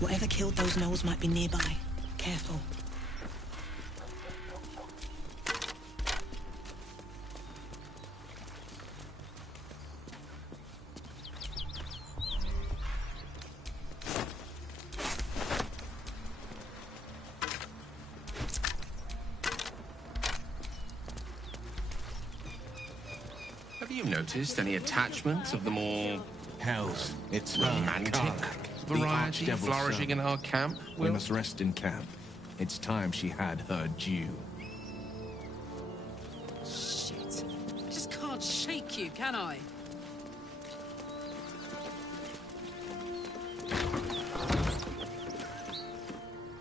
Whatever killed those gnolls might be nearby. Careful. Have you noticed any attachments of the more... Hells, it's romantic variety flourishing in our camp? We must rest in camp. It's time she had her due. Shit. I just can't shake you, can I?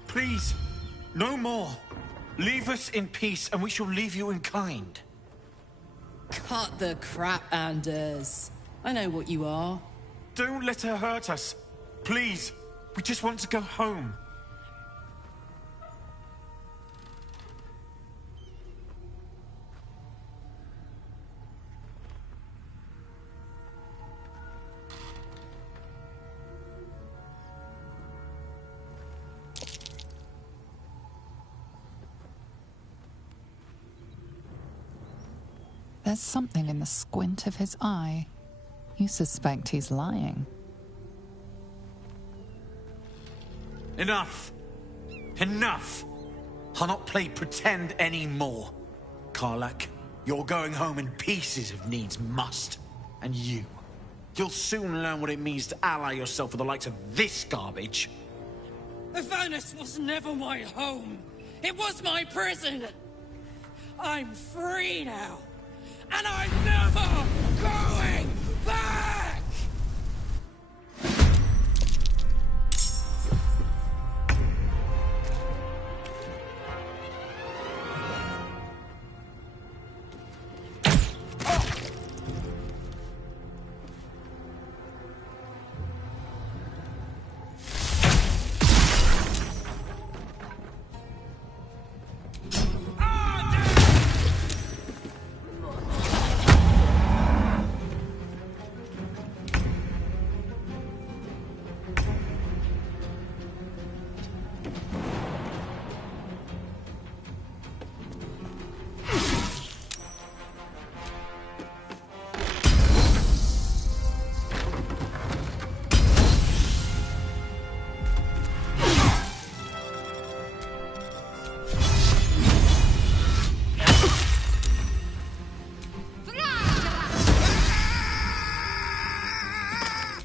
Please, no more. Leave us in peace and we shall leave you in kind. Cut the crap, Anders. I know what you are. Don't let her hurt us. Please, we just want to go home. There's something in the squint of his eye. You suspect he's lying. Enough! Enough! I'll not play pretend anymore. Karlak, you're going home in pieces if needs must. And you'll soon learn what it means to ally yourself with the likes of this garbage. Avernus was never my home. It was my prison. I'm free now. And I'm never going back!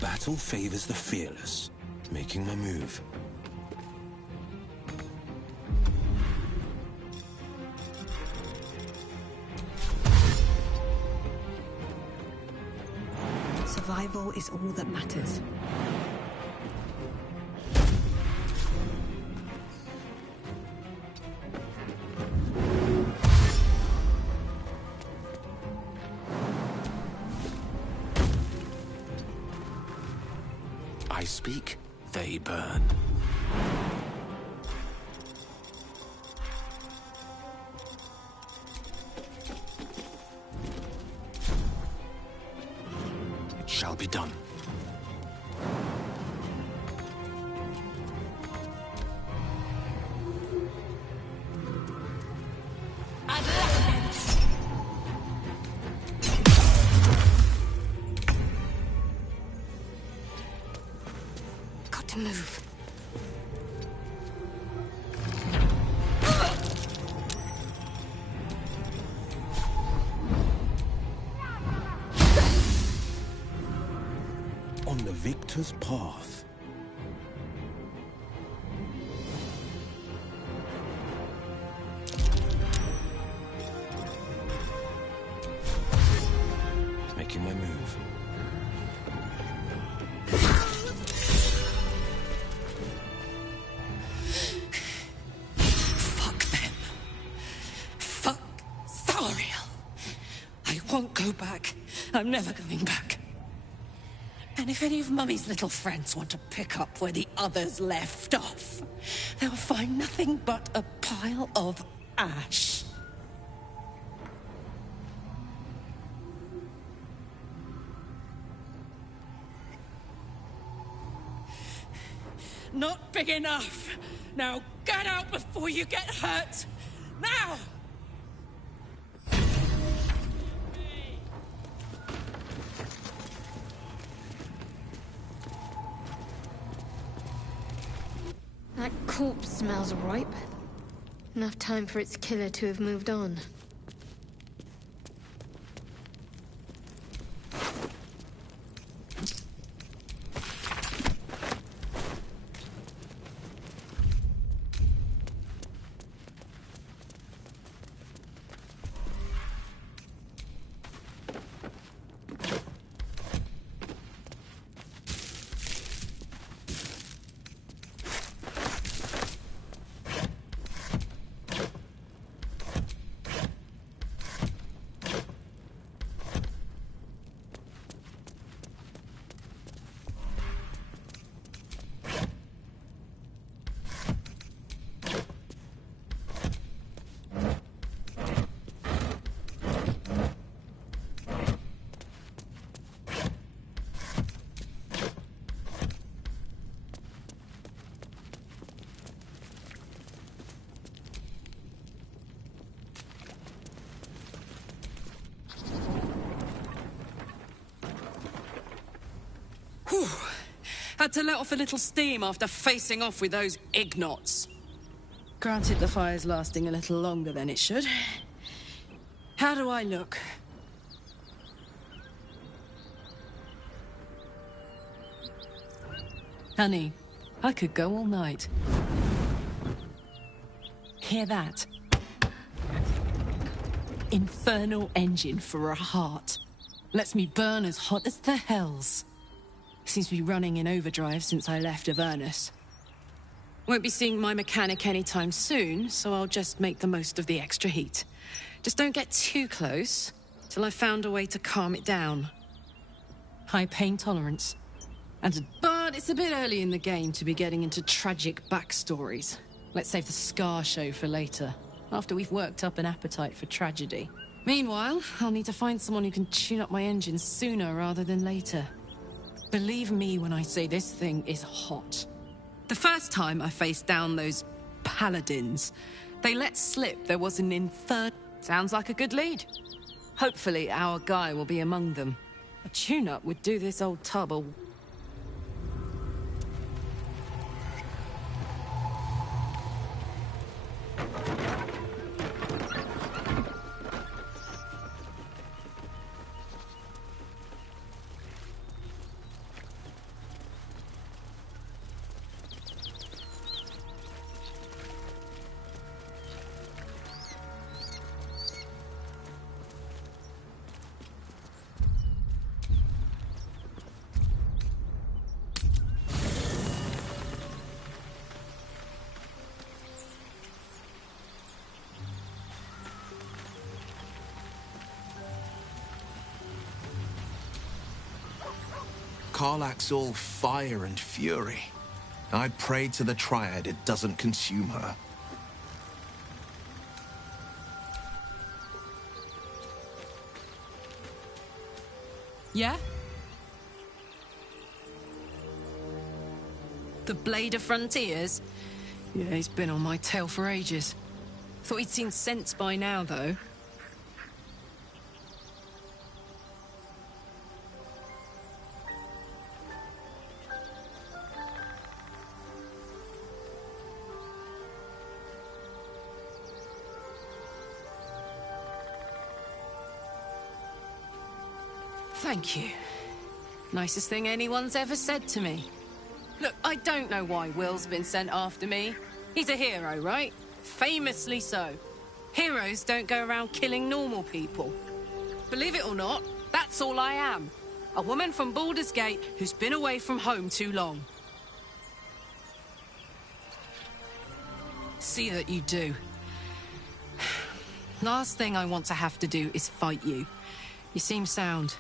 Battle favors the fearless. Making my move. Survival is all that matters. I speak, they burn. It shall be done. To move. On the victor's path. I'm never coming back. And if any of Mummy's little friends want to pick up where the others left off, they'll find nothing but a pile of ash. Not big enough. Now get out before you get hurt. Now! That corpse smells ripe. Enough time for its killer to have moved on. Whew. Had to let off a little steam after facing off with those ignots. Granted, the fire's lasting a little longer than it should. How do I look? Honey, I could go all night. Hear that? Infernal engine for a heart. Lets me burn as hot as the hells. Seems to be running in overdrive since I left Avernus. Won't be seeing my mechanic anytime soon, so I'll just make the most of the extra heat. Just don't get too close, till I've found a way to calm it down. High pain tolerance. But it's a bit early in the game to be getting into tragic backstories. Let's save the Scar show for later, after we've worked up an appetite for tragedy. Meanwhile, I'll need to find someone who can tune up my engine sooner rather than later. Believe me when I say this thing is hot. The first time I faced down those paladins, they let slip there was an inferno. Sounds like a good lead. Hopefully our guy will be among them. A tune-up would do this old tub a... Karlach's all fire and fury. I pray to the Triad it doesn't consume her. Yeah? The Blade of Frontiers? Yeah, he's been on my tail for ages. Thought he'd seen sense by now, though. Thank you. Nicest thing anyone's ever said to me. Look, I don't know why Will's been sent after me. He's a hero, right? Famously so. Heroes don't go around killing normal people. Believe it or not, that's all I am. A woman from Baldur's Gate who's been away from home too long. See that you do. Last thing I want to have to do is fight you. You seem sound.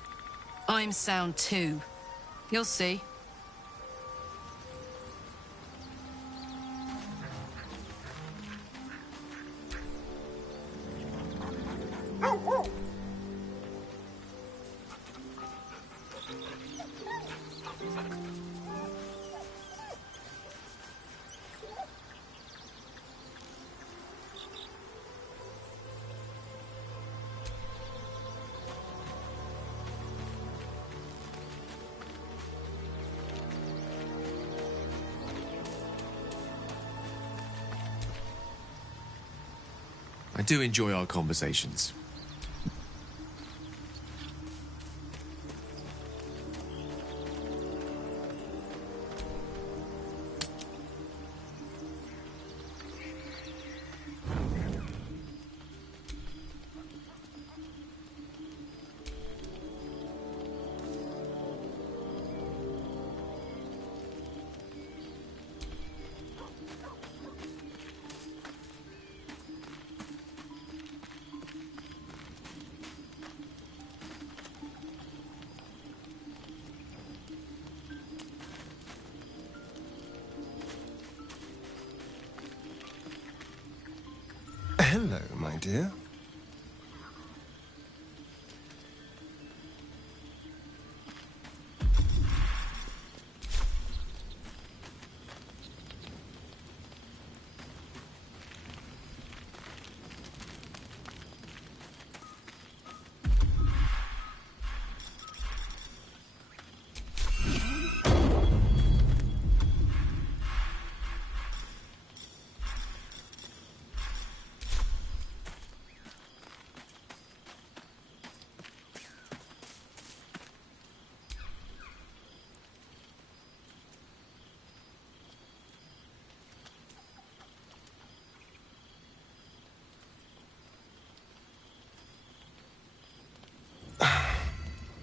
I'm sound too. You'll see. I do enjoy our conversations. Hello, my dear.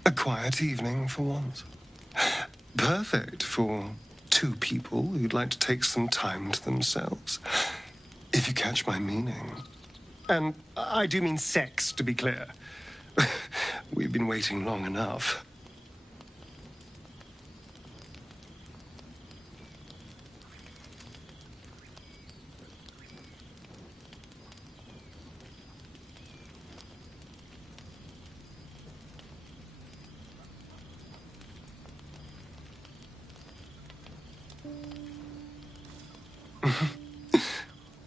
A quiet evening for once. Perfect for two people who'd like to take some time to themselves. If you catch my meaning. And I do mean sex, to be clear. We've been waiting long enough.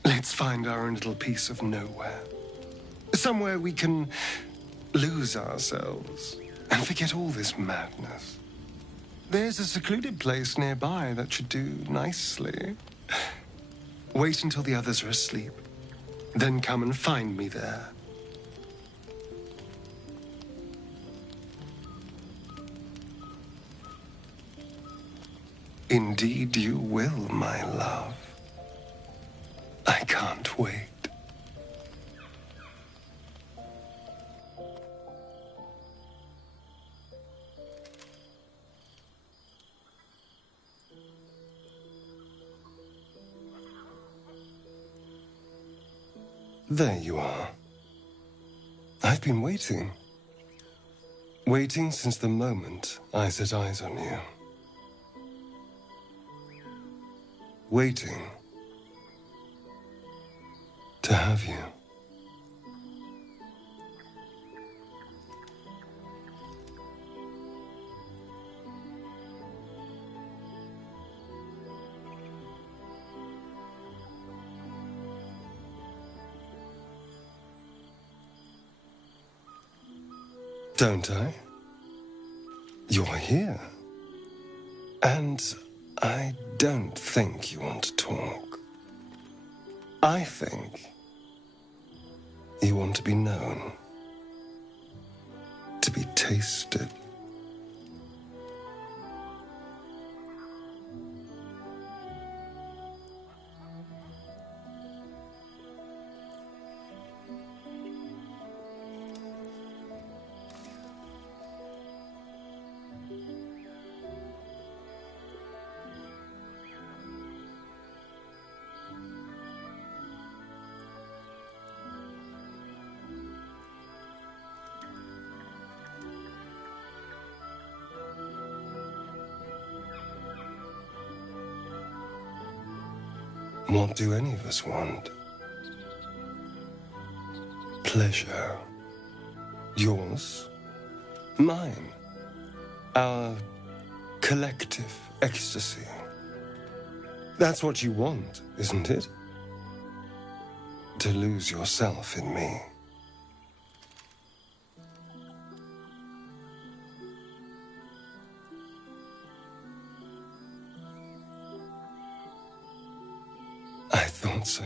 Let's find our own little piece of nowhere. Somewhere we can lose ourselves and forget all this madness. There's a secluded place nearby that should do nicely. Wait until the others are asleep. Then come and find me there. Indeed you will, my love. I can't wait. There you are. I've been waiting. Waiting since the moment I set eyes on you. Waiting to have you. Don't I? You're here. And I don't think you want to talk. I think you want to be known, to be tasted. What do any of us want? Pleasure. Yours. Mine. Our collective ecstasy. That's what you want, isn't it? To lose yourself in me. I thought so.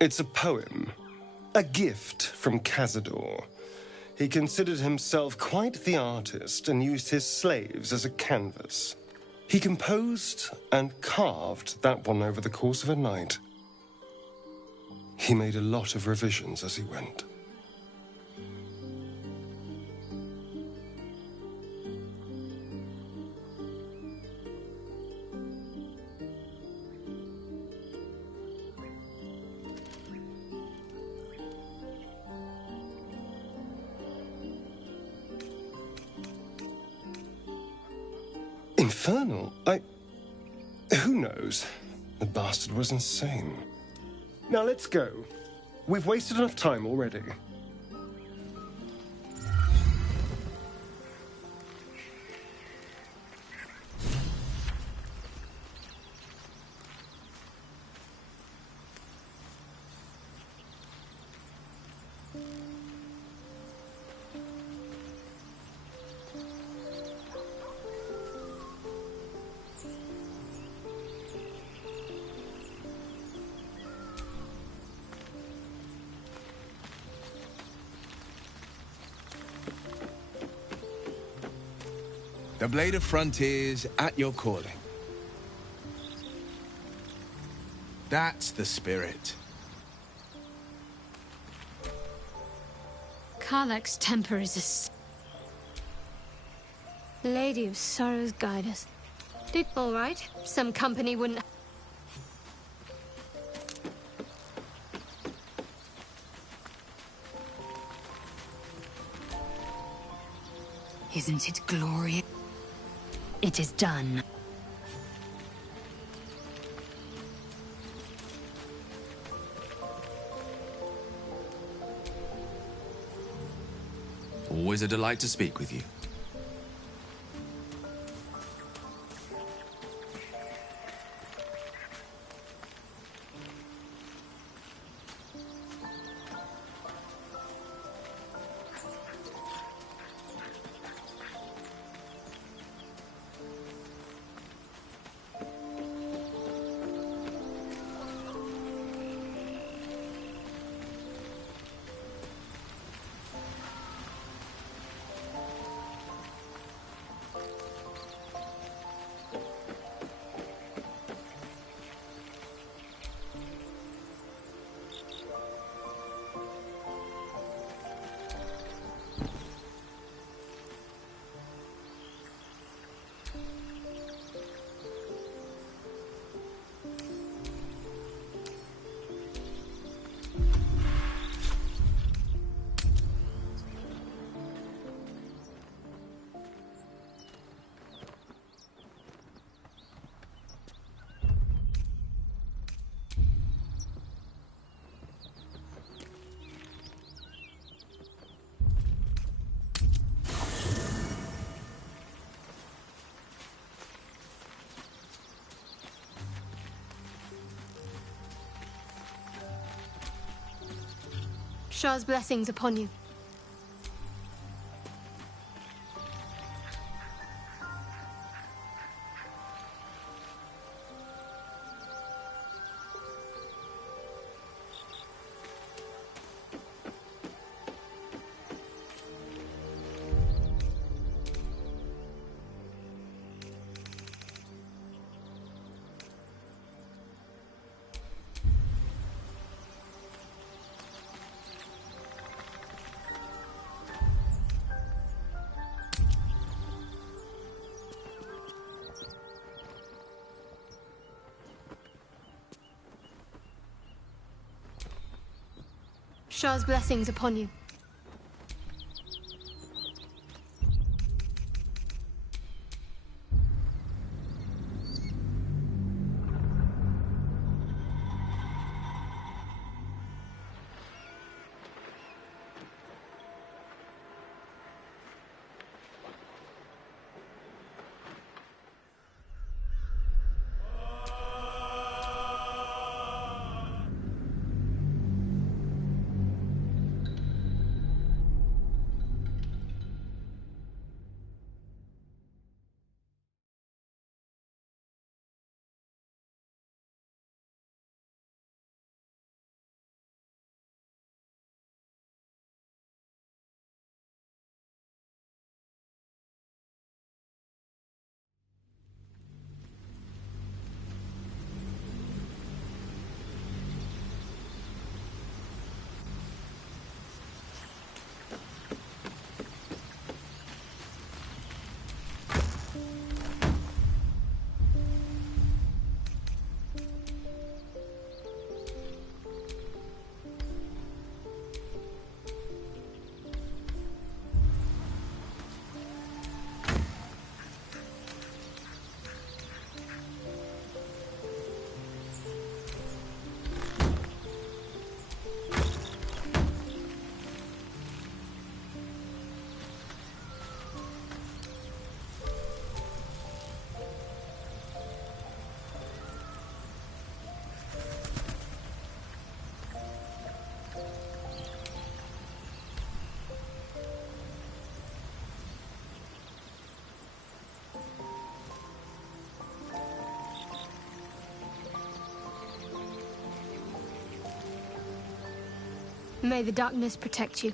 It's a poem, a gift from Cazador. He considered himself quite the artist and used his slaves as a canvas. He composed and carved that one over the course of a night. He made a lot of revisions as he went. Infernal? Who knows? The bastard was insane. Now let's go. We've wasted enough time already. The Blade of Frontiers at your calling. That's the spirit. Karlach's temper is a... Lady of Sorrows guide us. All right, some company wouldn't... Isn't it glorious? It is done. Always a delight to speak with you. Shah's blessings upon you. Shah's blessings upon you. May the darkness protect you.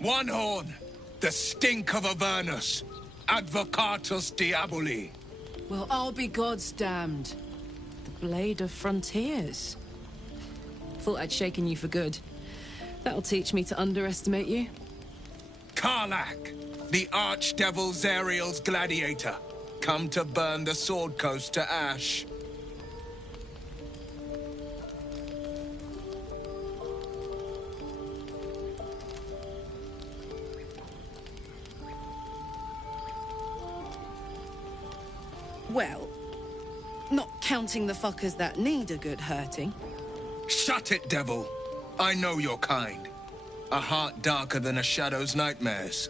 One horn, the stink of Avernus, Advocatus Diaboli. Well, I'll be God's damned. The Blade of Frontiers. Thought I'd shaken you for good. That'll teach me to underestimate you. Karlach, the Archdevil Zariel's gladiator, come to burn the Sword Coast to ash. Well, not counting the fuckers that need a good hurting. Shut it, devil. I know your kind. A heart darker than a shadow's nightmares.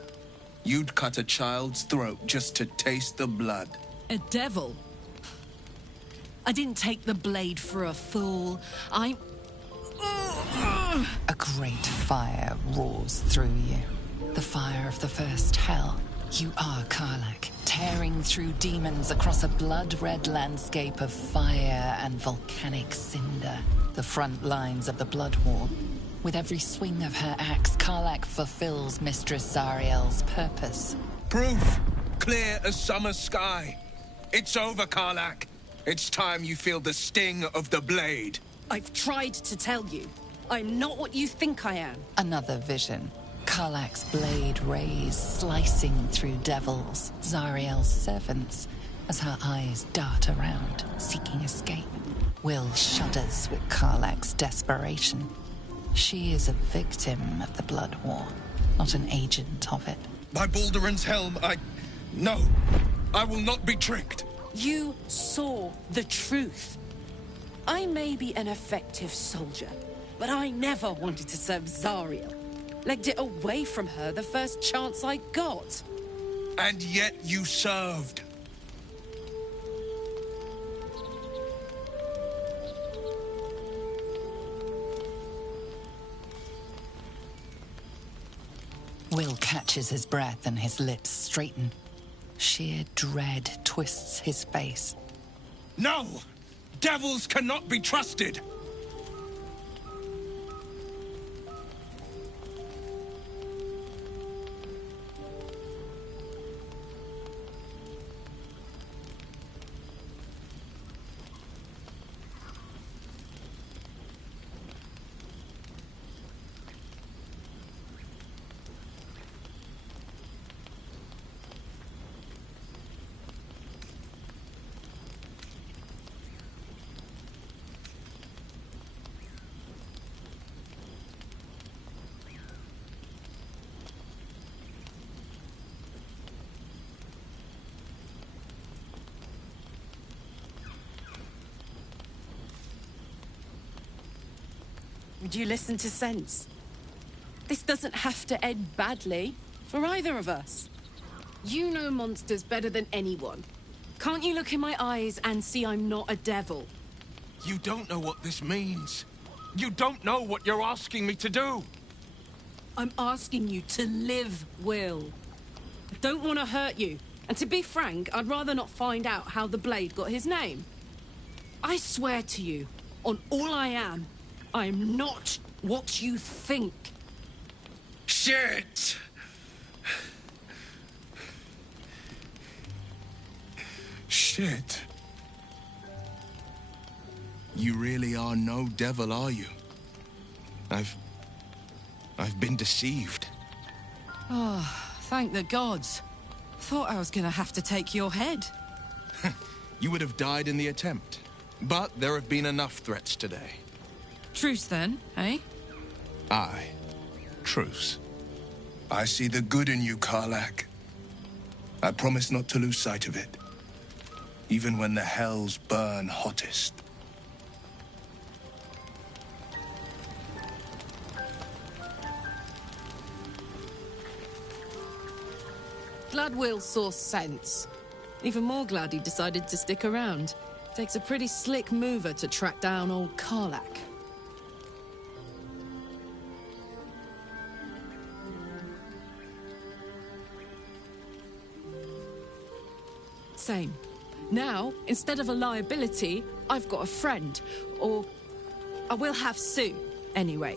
You'd cut a child's throat just to taste the blood. A devil? I didn't take the blade for a fool. A great fire roars through you. The fire of the first hell. You are Karlach, tearing through demons across a blood-red landscape of fire and volcanic cinder. The front lines of the Blood War. With every swing of her axe, Karlach fulfills Mistress Zariel's purpose. Proof, clear as summer sky. It's over, Karlak. It's time you feel the sting of the blade. I've tried to tell you. I'm not what you think I am. Another vision. Karlak's blade rays slicing through devils, Zariel's servants, as her eyes dart around, seeking escape. Will shudders with Karlak's desperation. She is a victim of the Blood War, not an agent of it. By Balduran's helm, No, I will not be tricked. You saw the truth. I may be an effective soldier, but I never wanted to serve Zariel. Legged it away from her the first chance I got. And yet you served. Will catches his breath and his lips straighten. Sheer dread twists his face. No! Devils cannot be trusted! Would you listen to sense? This doesn't have to end badly for either of us. You know monsters better than anyone. Can't you look in my eyes and see I'm not a devil? You don't know what this means. You don't know what you're asking me to do. I'm asking you to live, Will. I don't want to hurt you. And to be frank, I'd rather not find out how the Blade got his name. I swear to you, on all I am, I'm not what you think. Shit! Shit. You really are no devil, are you? I've been deceived. Oh, thank the gods. Thought I was gonna have to take your head. You would have died in the attempt. But there have been enough threats today. Truce then, eh? Aye. Truce. I see the good in you, Karlak. I promise not to lose sight of it. Even when the hells burn hottest. Glad Will saw sense. Even more glad he decided to stick around. Takes a pretty slick mover to track down old Karlak. Same. Now, instead of a liability, I've got a friend. Or I will have soon, anyway.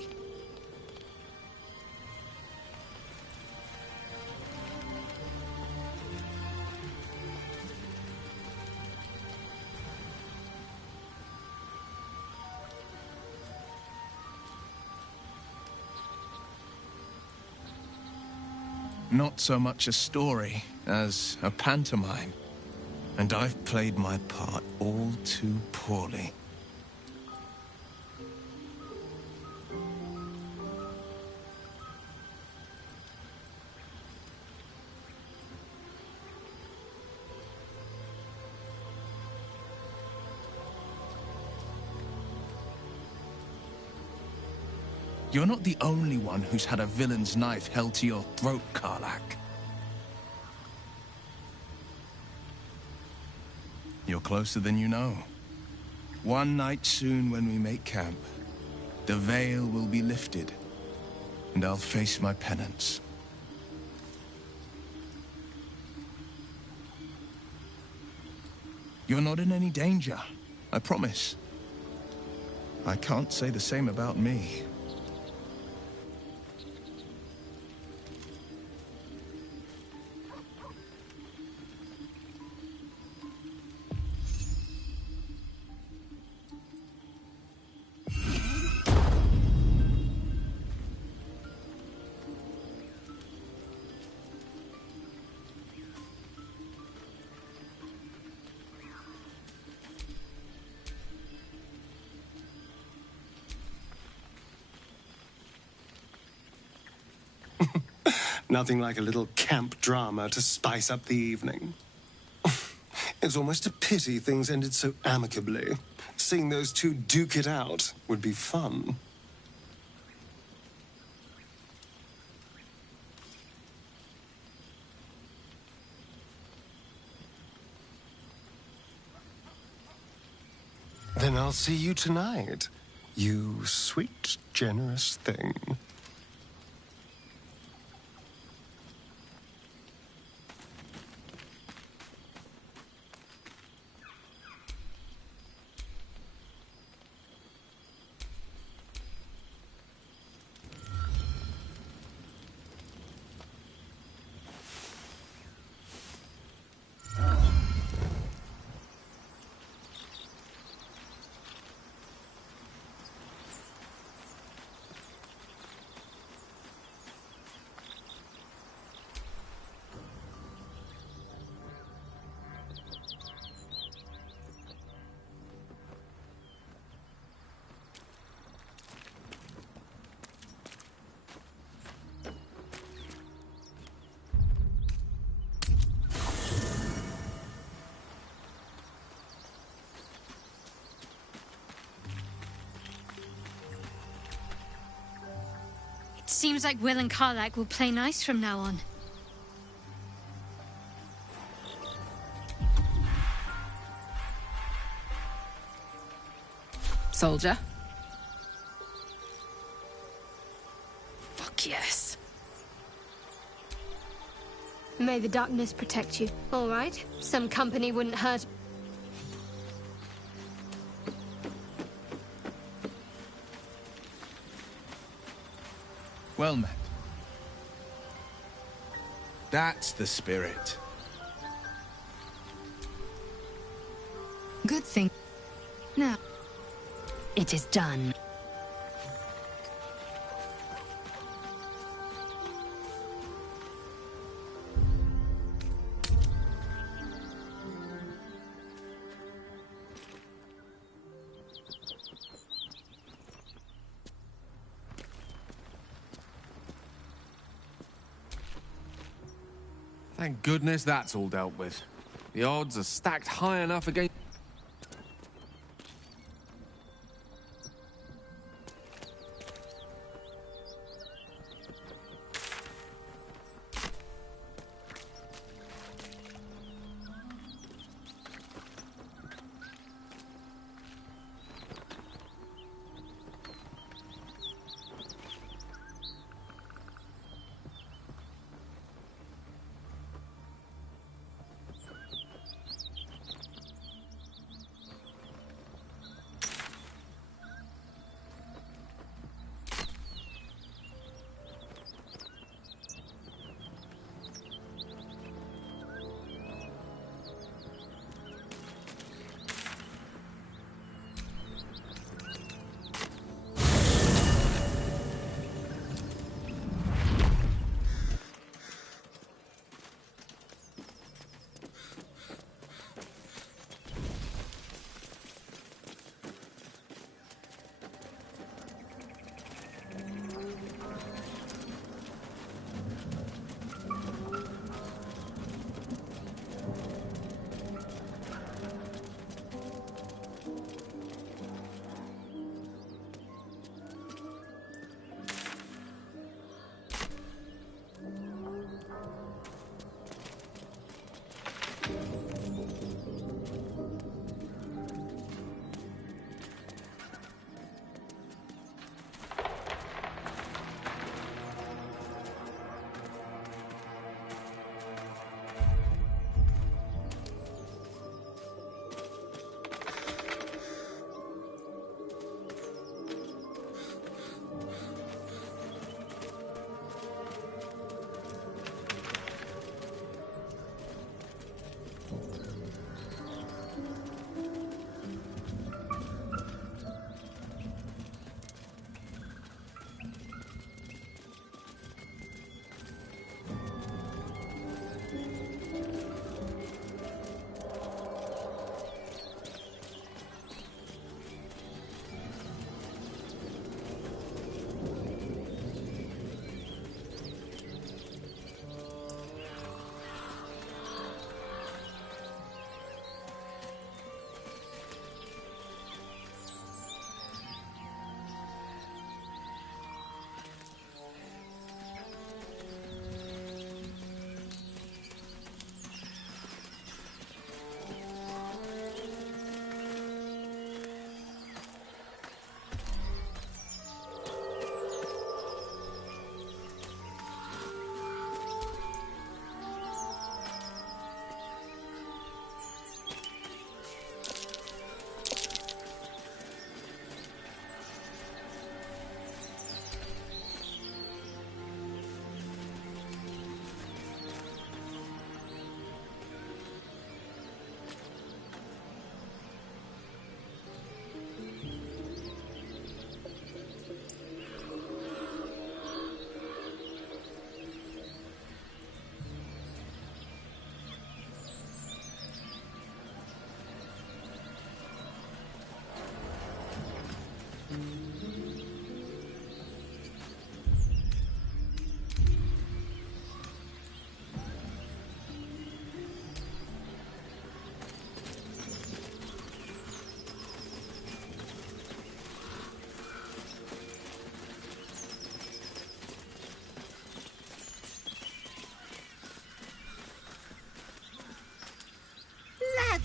Not so much a story as a pantomime. And I've played my part all too poorly. You're not the only one who's had a villain's knife held to your throat, Karlak. You're closer than you know. One night soon when we make camp, the veil will be lifted, and I'll face my penance. You're not in any danger, I promise. I can't say the same about me. Nothing like a little camp drama to spice up the evening. It's almost a pity things ended so amicably. Seeing those two duke it out would be fun. Then I'll see you tonight, you sweet, generous thing. Seems like Will and Karlak will play nice from now on. Soldier? Fuck yes. May the darkness protect you. All right. Some company wouldn't hurt. Well met. That's the spirit. Good thing. Now, it is done. Thank goodness that's all dealt with. The odds are stacked high enough against...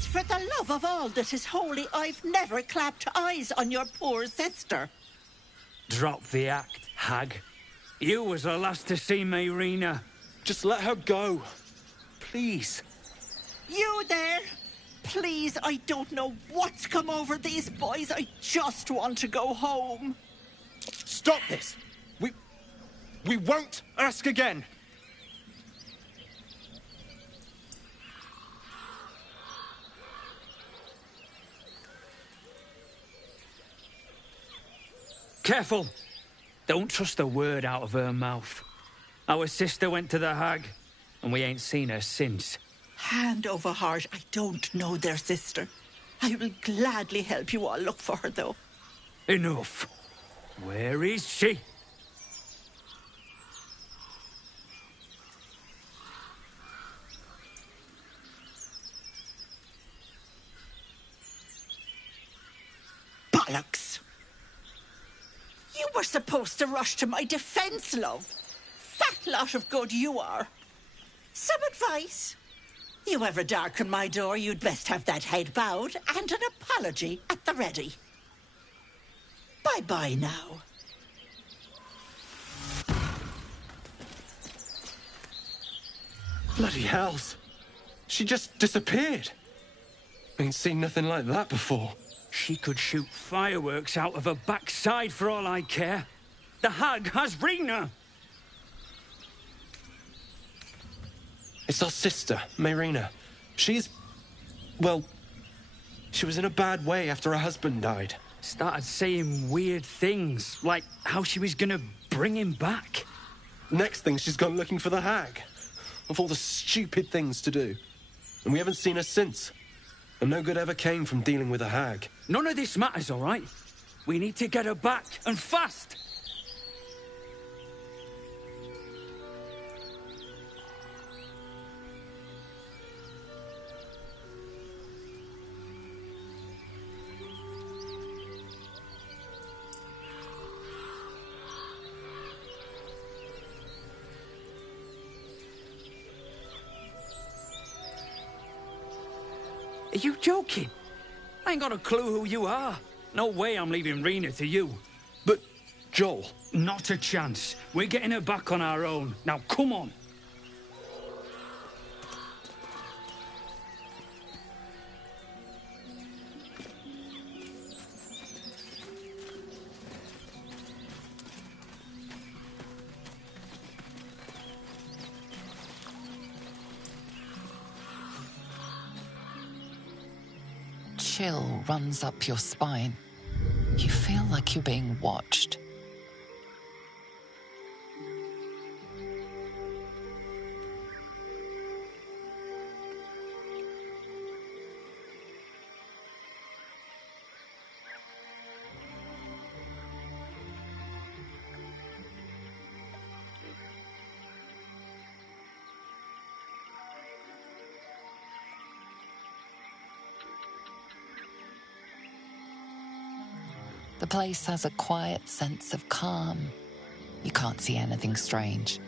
for the love of all that is holy, I've never clapped eyes on your poor sister. Drop the act, hag. You was the last to see Mayrina. Just let her go. Please. You there? Please, I don't know what's come over these boys. I just want to go home. Stop this! We won't ask again! Careful! Don't trust a word out of her mouth. Our sister went to the hag, and we ain't seen her since. Hand over heart, I don't know their sister. I will gladly help you all look for her, though. Enough. Where is she? Bollocks! You were supposed to rush to my defense, love. Fat lot of good you are. Some advice? You ever darken my door, you'd best have that head bowed and an apology at the ready. Bye-bye now. Bloody hells. She just disappeared. Ain't seen nothing like that before. She could shoot fireworks out of her backside for all I care. The hag has Rena. It's our sister, Mayrina. She's... well... she was in a bad way after her husband died. Started saying weird things, like how she was gonna bring him back. Next thing, she's gone looking for the hag. Of all the stupid things to do. And we haven't seen her since. And no good ever came from dealing with a hag. None of this matters, all right? We need to get her back, and fast! Are you joking? I ain't got a clue who you are. No way I'm leaving Rena to you. But, Joel... Not a chance. We're getting her back on our own. Now, come on. Chill runs up your spine. You feel like you're being watched. The place has a quiet sense of calm. You can't see anything strange.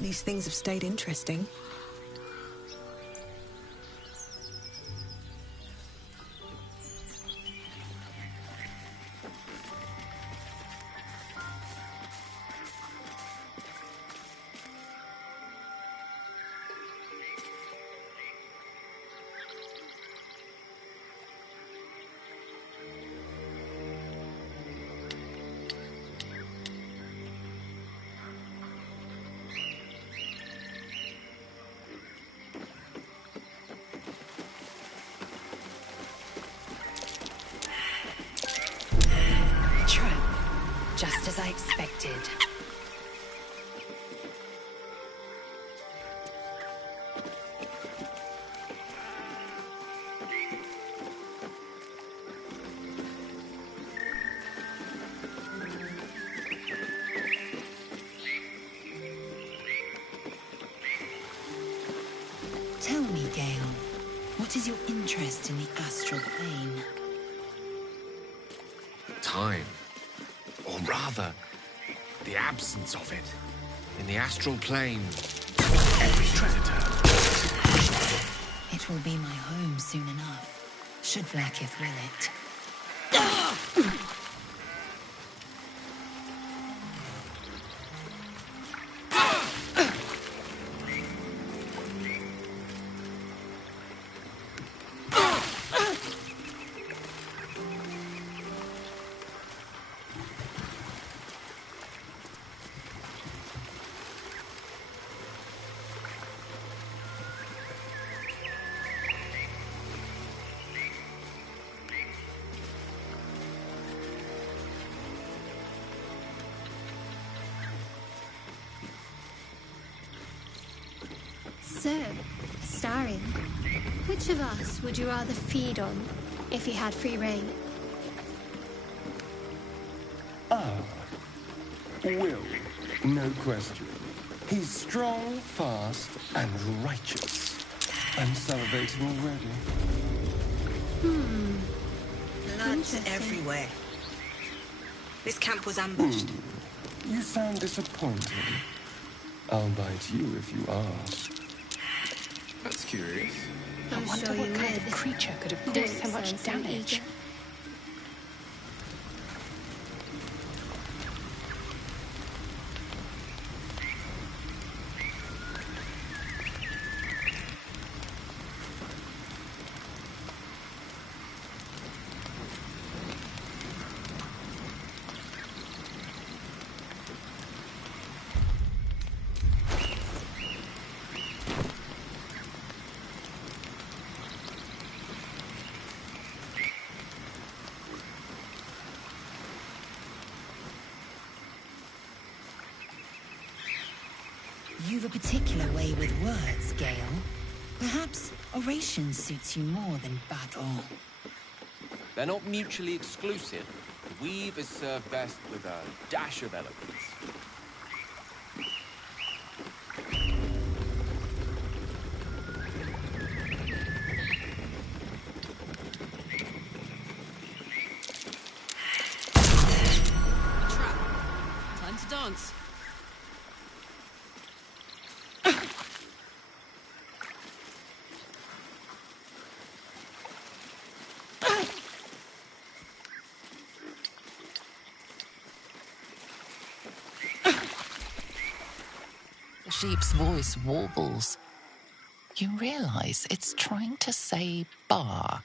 At least things have stayed interesting. Just as I expected. Tell me, Gale, what is your interest in the astral plane? Time. Or rather, the absence of it. In the astral plane, every predator. It will be my home soon enough, should Vlaakith will it. So, Astarion, which of us would you rather feed on if you had free reign? Will, no question. He's strong, fast, and righteous. I'm salivating already. Bloods everywhere. This camp was ambushed. You sound disappointed. I'll bite you if you ask. That's curious. I wonder what kind of creature could have caused so much damage. You've a particular way with words, Gale. Perhaps oration suits you more than battle. They're not mutually exclusive. Weave is served best with a dash of eloquence. Trap. Time to dance. The sheep's voice warbles. You realize it's trying to say bar.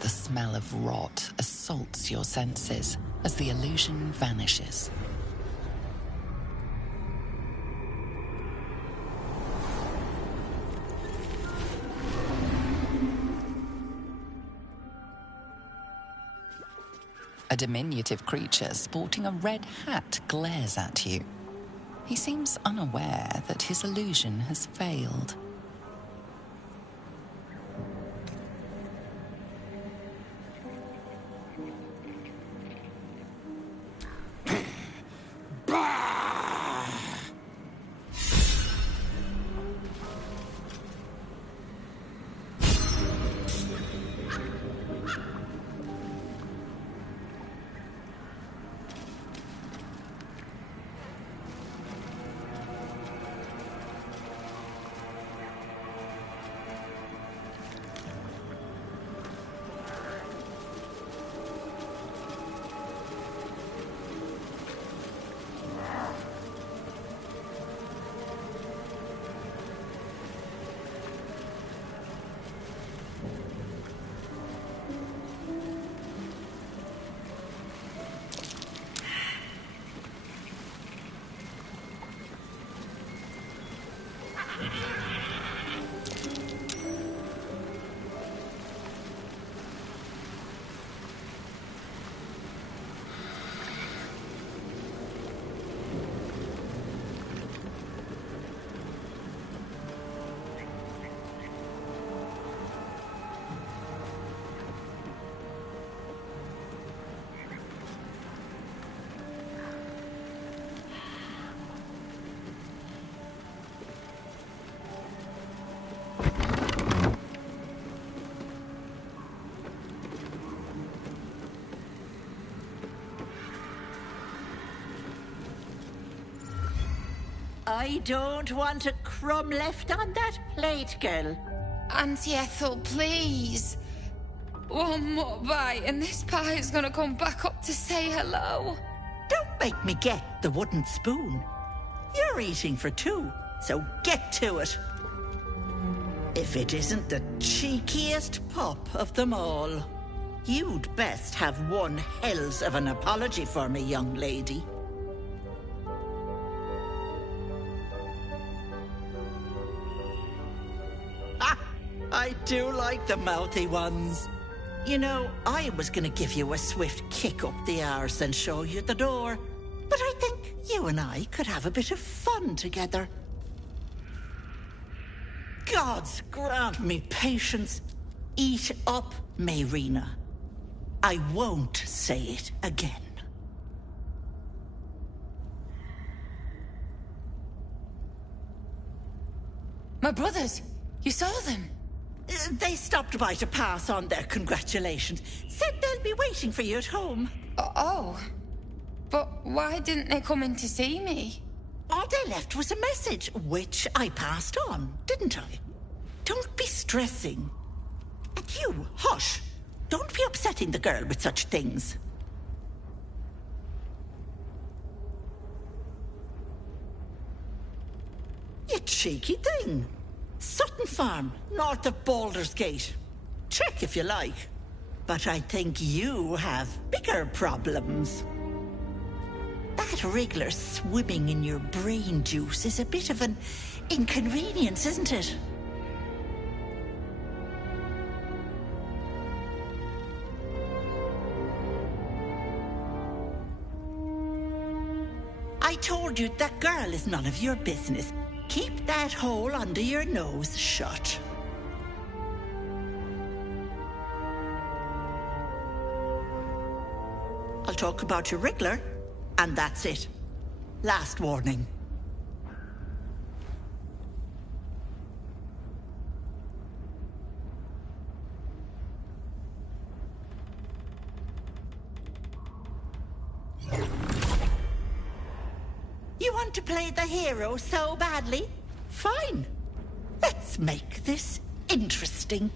The smell of rot assaults your senses as the illusion vanishes. A diminutive creature sporting a red hat glares at you. He seems unaware that his illusion has failed. I don't want a crumb left on that plate, girl. Auntie Ethel, please. One more bite and this pie is gonna come back up to say hello. Don't make me get the wooden spoon. You're eating for two, so get to it. If it isn't the cheekiest pup of them all, you'd best have one hells of an apology for me, young lady. I do like the mouthy ones. You know, I was gonna give you a swift kick up the arse and show you the door, but I think you and I could have a bit of fun together. Gods grant me patience. Eat up, Mayrina. I won't say it again. My brothers, you saw them? They stopped by to pass on their congratulations. Said they'll be waiting for you at home. Oh. But why didn't they come in to see me? All they left was a message, which I passed on, didn't I? Don't be stressing. And you, hush. Don't be upsetting the girl with such things. You cheeky thing. Sutton Farm, north of Baldur's Gate. Check if you like. But I think you have bigger problems. That wriggler swimming in your brain juice is a bit of an inconvenience, isn't it? I told you that girl is none of your business. Keep that hole under your nose shut. I'll talk about your wriggler, and that's it. Last warning. You want to play the hero so badly? Fine. Let's make this interesting.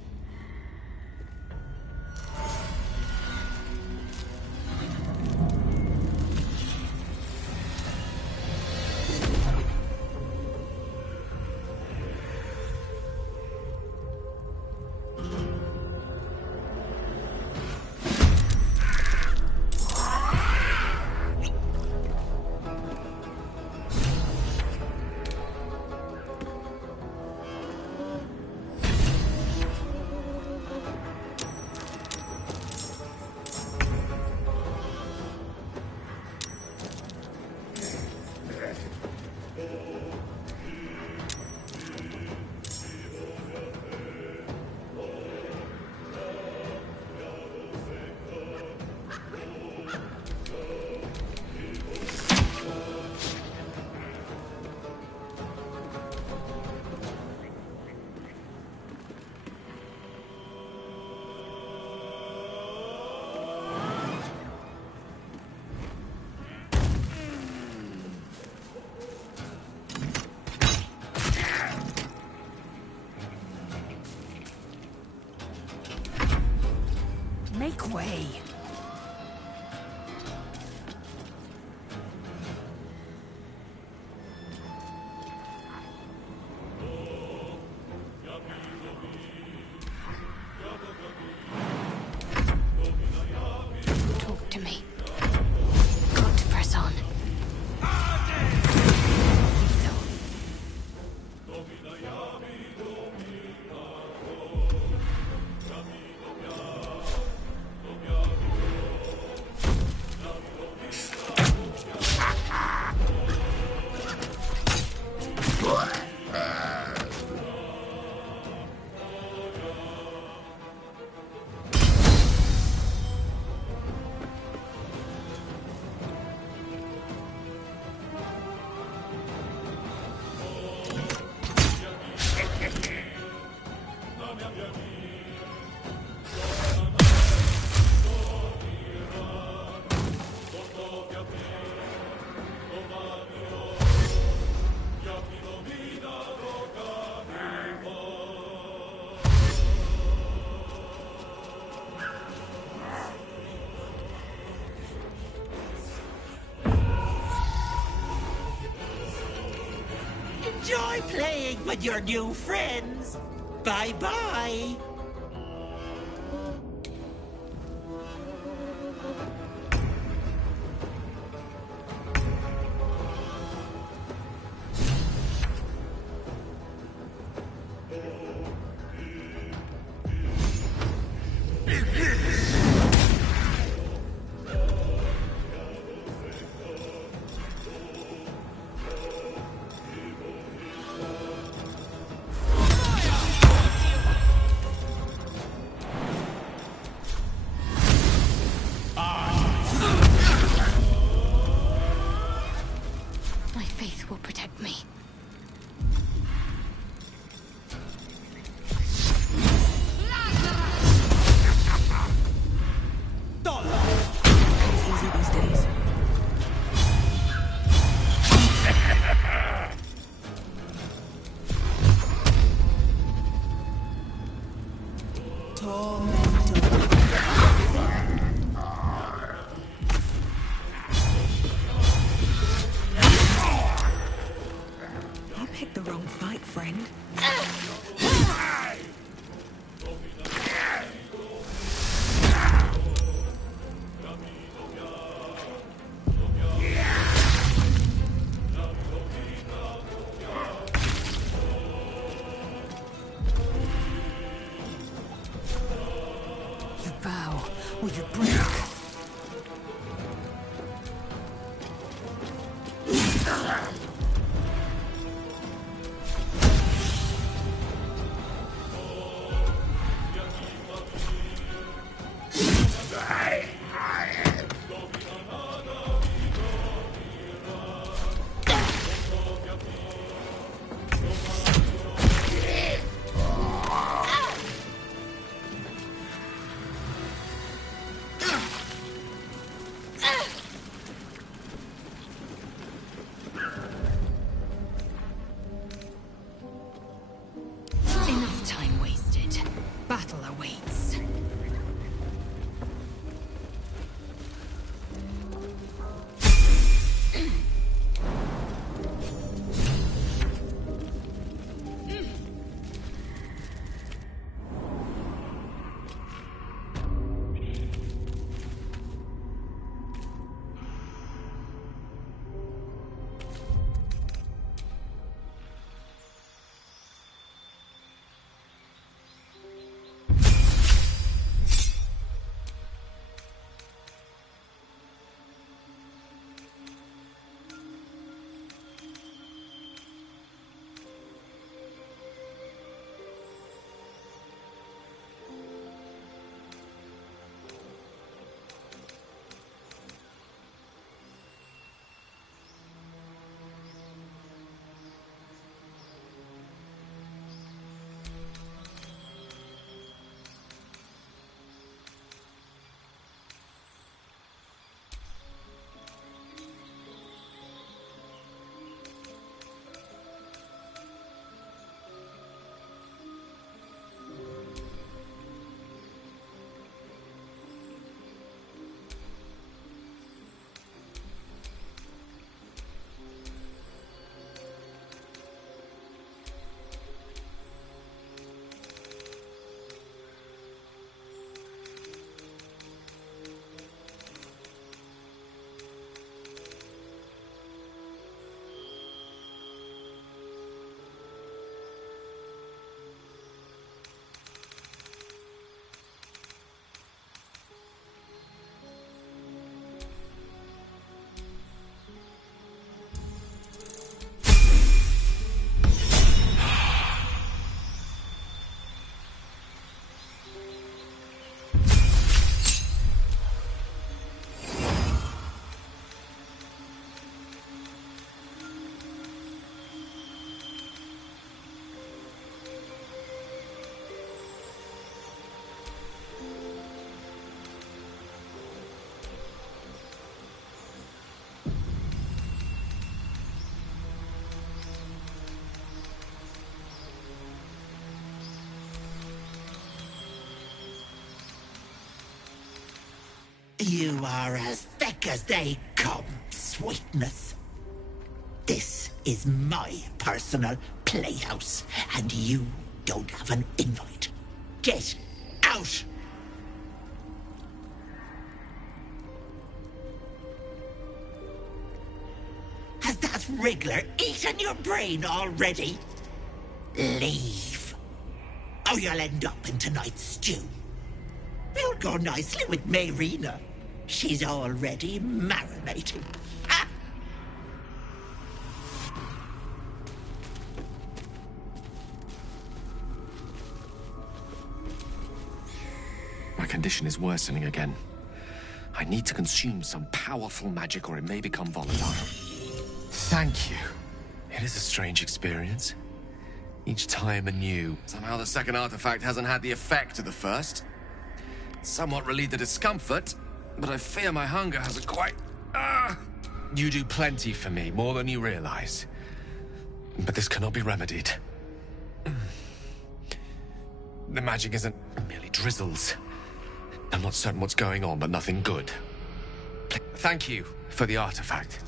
Enjoy playing with your new friends. Bye-bye. My faith will protect me. It's easy these days. You picked the wrong fight, friend. You bow or you break. Enough time wasted. Battle awaits. You are as thick as they come, sweetness. This is my personal playhouse, and you don't have an invite. Get out! Has that wriggler eaten your brain already? Leave, or you'll end up in tonight's stew. You'll go nicely with Mayrina. She's already marinating. Ha! My condition is worsening again. I need to consume some powerful magic or it may become volatile. Thank you. It is a strange experience. Each time anew. Somehow the second artifact hasn't had the effect of the first. It's somewhat relieved the discomfort, but I fear my hunger hasn't quite... You do plenty for me, more than you realize. But this cannot be remedied. The magic isn't merely drizzles. I'm not certain what's going on, but nothing good. Thank you for the artifact.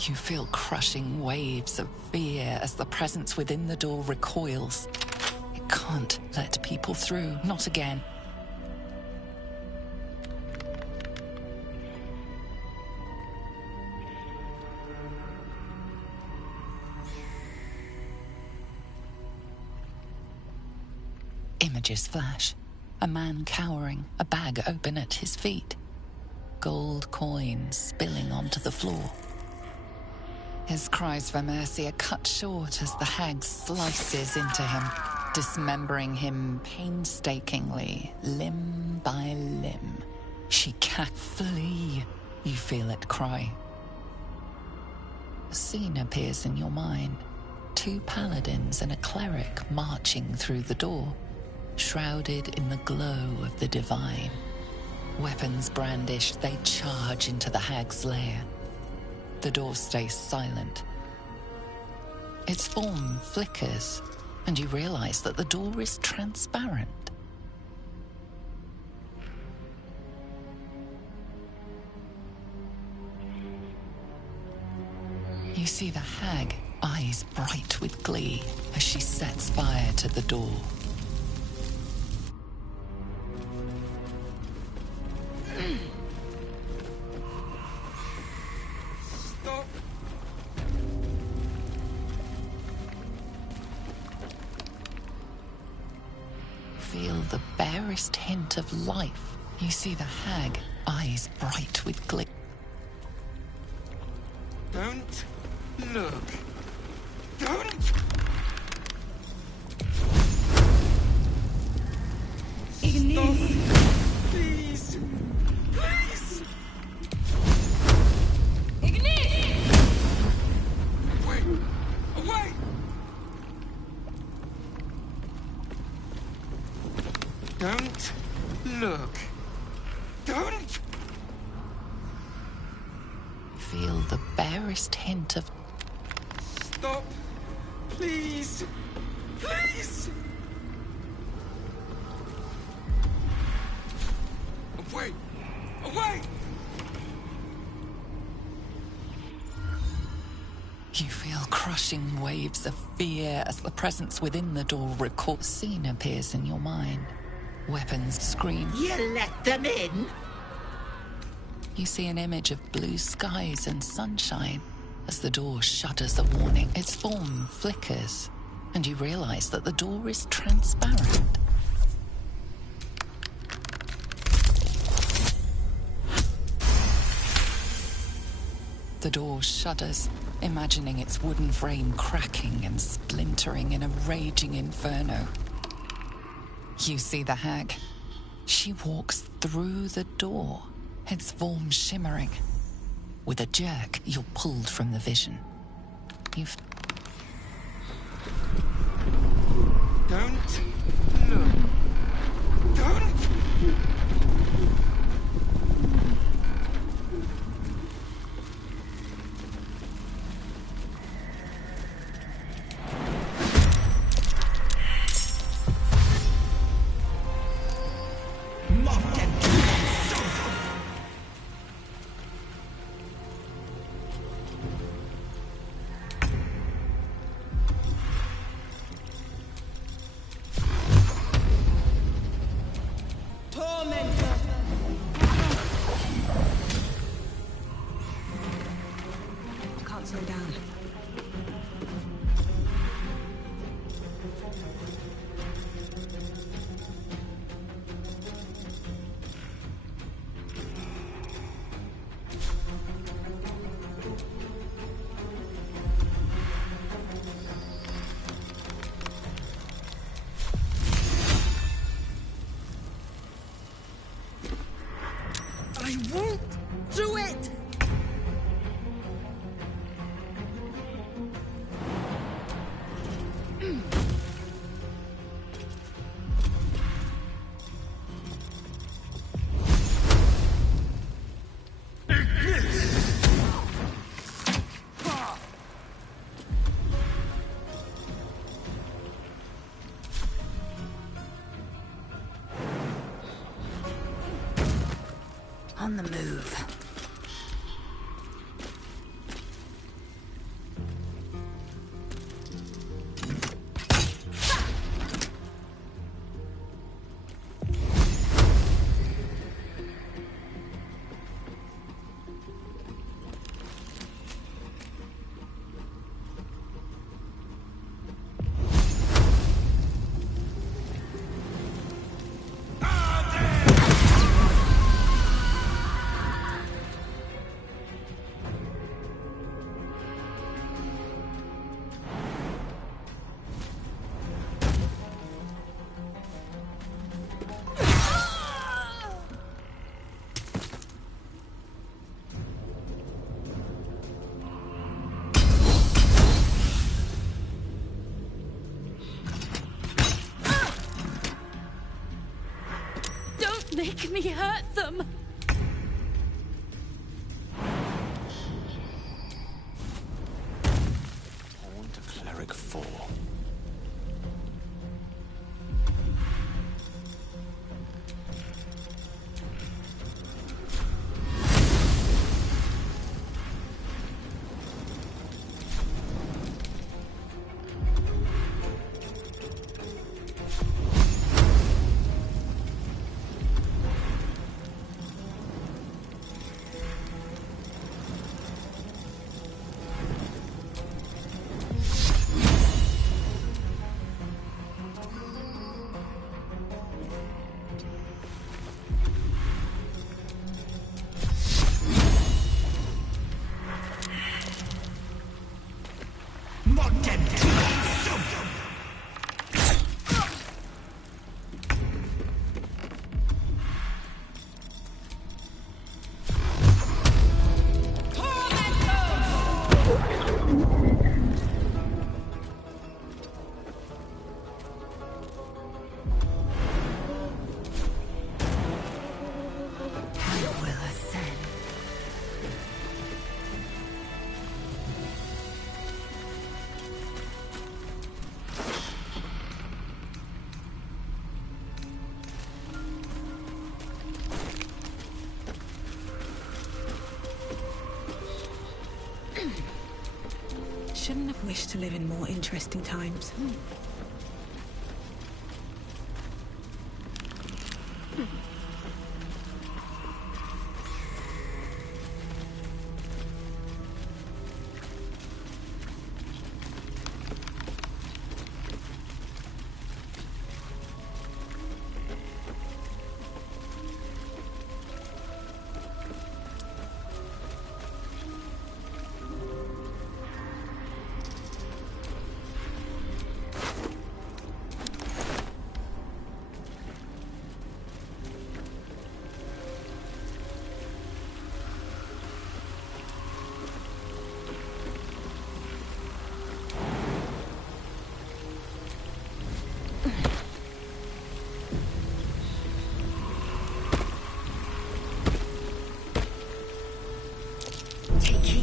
You feel crushing waves of fear as the presence within the door recoils. It can't let people through, not again. Images flash. A man cowering, a bag open at his feet. Gold coins spilling onto the floor. His cries for mercy are cut short as the hag slices into him, dismembering him painstakingly, limb by limb. She can't flee. You feel it cry. A scene appears in your mind. 2 paladins and a cleric marching through the door, shrouded in the glow of the divine. Weapons brandished, they charge into the hag's lair. The door stays silent. Its form flickers, and you realize that the door is transparent. You see the hag, eyes bright with glee, as she sets fire to the door. Feel the barest hint of life. You see the hag, eyes bright with glee. Don't look. Don't! Ignis! Please! Please! Ignis! Wait! Away! Don't look. Don't! Feel the barest hint of... Stop! Please! Please! Away! Away! You feel crushing waves of fear as the presence within the door recalls. Scene appears in your mind. Weapons scream. You let them in? You see an image of blue skies and sunshine as the door shudders a warning. Its form flickers, and you realize that the door is transparent. The door shudders, imagining its wooden frame cracking and splintering in a raging inferno. You see the hag. She walks through the door, its form shimmering. With a jerk, you're pulled from the vision. You've... Don't look. Don't! I won't do it! On the move. Make me hurt them! On to Cleric 4. Shouldn't have wished to live in more interesting times. Take